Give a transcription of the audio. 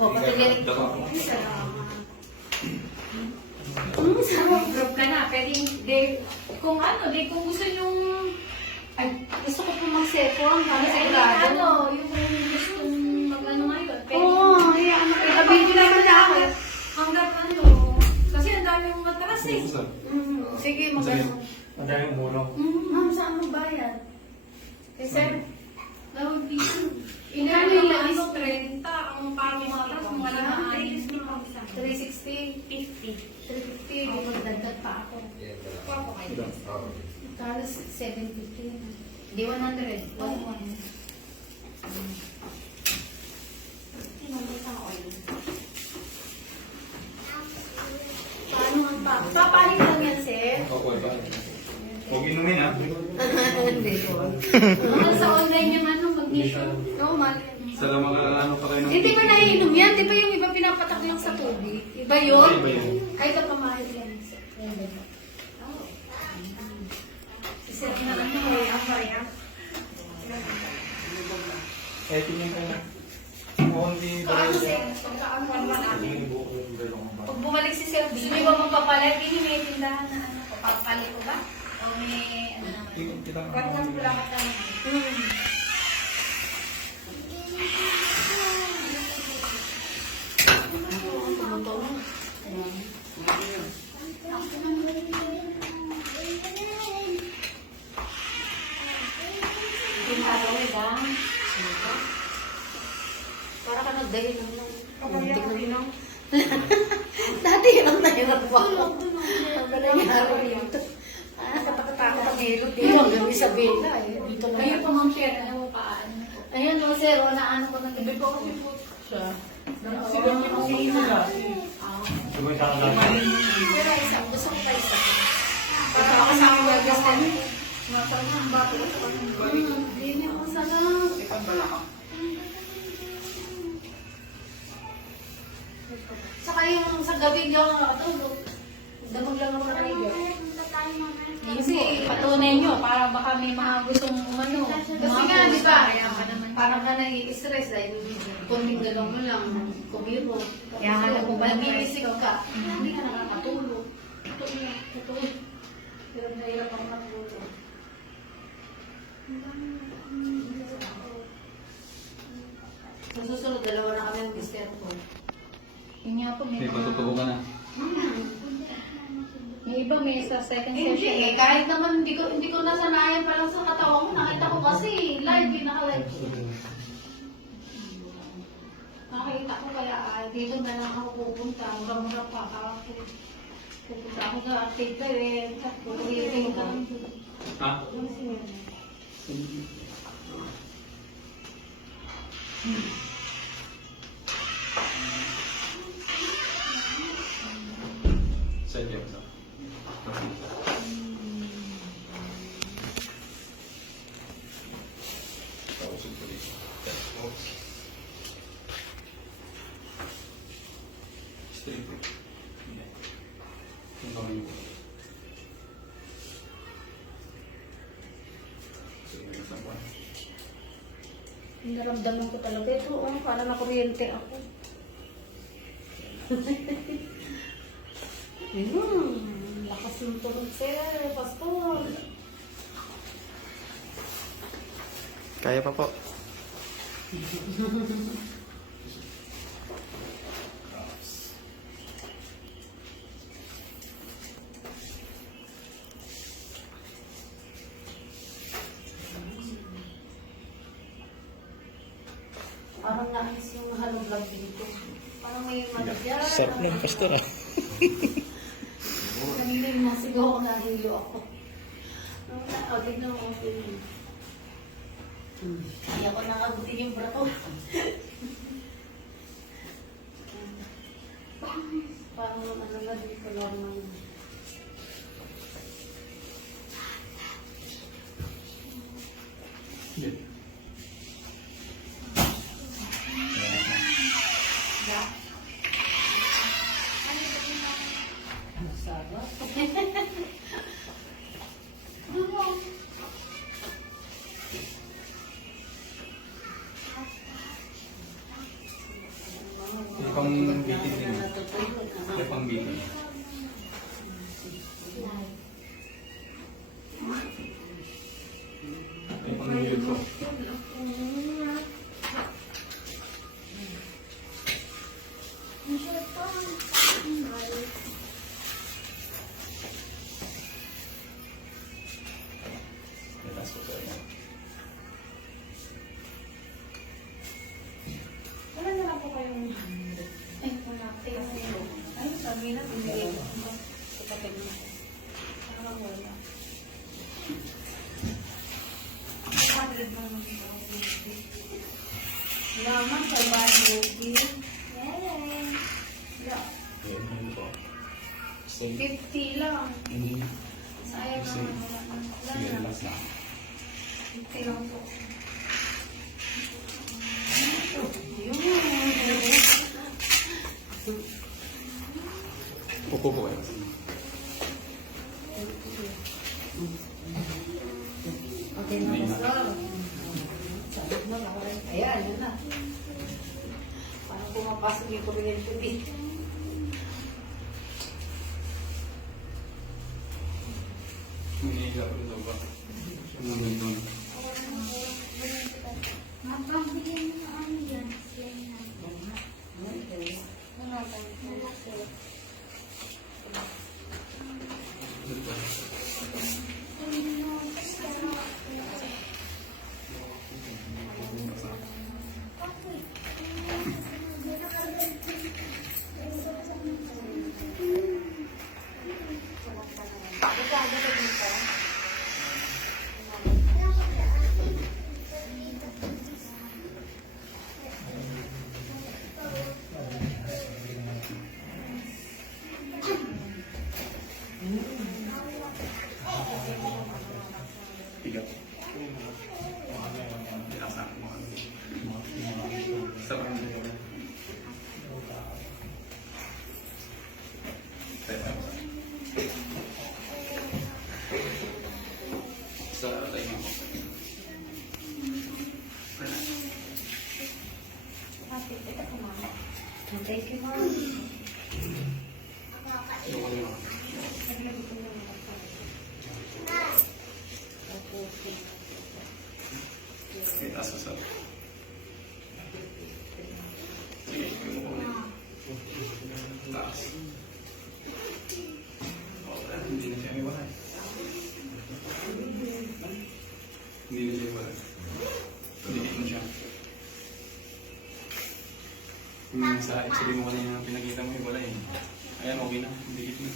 O, patuloy. Sarap. Group ka na. Pwedeng, kung gusto nyong, Ay, gusto ko po mag-second. Para pwedeng sigurado. yung gustong mag-ano ngayon. Pwedeng, Oo, ayan. Nakabili naman na ako. hanggat kasi ang daming matras eh. Sige, mag-ano. Madaling muro. Ma'am, saan magbayad? Eh, sir, tawag dito. Ilan Ilan yung yung 30 ang parang matras, mga limaanin. 360. 50. 350. Di magdagdag pa ako. Papo kayo. Talos 750. Di 100. Paano ang pa? Papalit lang yan, sir? Okay ba? Huwag inumin ha. Hindi po. Sa online yung mag-issue. Oo, mali. Salamat ka ano pa kayo ng Hindi ba naiinom yan? Di ba yung iba pinapatak lang sa tubig? Iba yun? Iba yun. Ay, kapamahal yan. Yan ba yun? Sir, na ang variant. Eh, tingin ko na. Only So, ano, sir? Pagkaan mo ba namin? Pag bumalik si Sir, gusto niyo ba magpapalit? Hindi may tindahan na papapalit ko ba? O may, naman? Huwag na pula ka tayo. Para ka nagdahil lang lang. Muntik na din ako. Dati ang nahirap ako. Ang nangyari dito. Natatakot ang hilot dito. Hanggang Isabela eh. Dito na Kayo yan. po, Ma'am Sher, ano mo paano? Ayun no, sir. Naano ko ng gabi ko kasi po siya. Siguro niya kasi na. Sumay sa akin. Pero isa, gusto ko pa isa. Para ako sa aking gagawin. Masarap ang bato. Hindi niya ako sarap. Saka yung sa gabi hindi ako nakatulog. Damag lang ako nakaiga. Kasi patunay nyo, para baka may mga gustong umano. Kasi nga, di ba? Kaya pa naman. Parang ka nai-stress dahil kunting galaw mo lang, kumiro. Kaya nga na po ba nag-iisip ka, hindi ka nakakatulog. Totoo. Pero nahirap ako matulog. Sa susunod, dalawa na kami ng mister ko. Yun nga po, may May patutubo ka na. Yung iba may sa second Hindi session. eh, kahit naman hindi ko nasanayan pa lang sa katawan ko, nakita ko kasi live, naka-live. Nakita ko kaya dito na lang ako pupunta, mura-mura pa, pupunta ako sa arcade pa eh, pupunta ka. Ha? Side yan. Tausig ko dito. Straight bro. Hindi. Yung kamay mo. Sige, isang pa. Naramdaman ko talaga ito, parang nakuryente ako. Lakas ng tulog, sir, pastor. Kaya pa po. Parang naalis yung halong vlog dito. Parang may malagyan. Sarap ng pastor ah. Kanina yung nasigaw ako, nahilo ako. O, tignan mo. Hindi ako nakabutin yung brato. Parang ano na dito lang ng... Hindi. Sarap. pang bitin din. May pang bitin. May pang bitin ko. Itaas ko sa inyo. Wala na lang po kayong... Ay, wala. Tigas na yun. Ay, sabi na. Hindi. Kapatid mo. Parang wala. Kapatid mo naman ito. Salamat sa bahay. Wala. Ayan, ano po? Stay. 50 lang. Hindi. Sayang naman. Wala na. Sige, relax lang. 50 lang po. Upo po kayo. Okay na May ba, na. sir? Sabi mo, ayan, yun na. Parang pumapasok yung kuryente dito. Hinihiga ko ito ba? Sumunod doon. Higa. Relax lang. Sarap mo. Sa tayo mo. Thank you, ma'am. Yung ano. Itaas ko sa... Sige, yung ulit. Taas. Hindi na siya iwanan. Hindi na siya iwanan. Dikit mo siya. Sa sabi mo kanina pinakita mo, wala eh. Ayan, okay na. Dikit mo.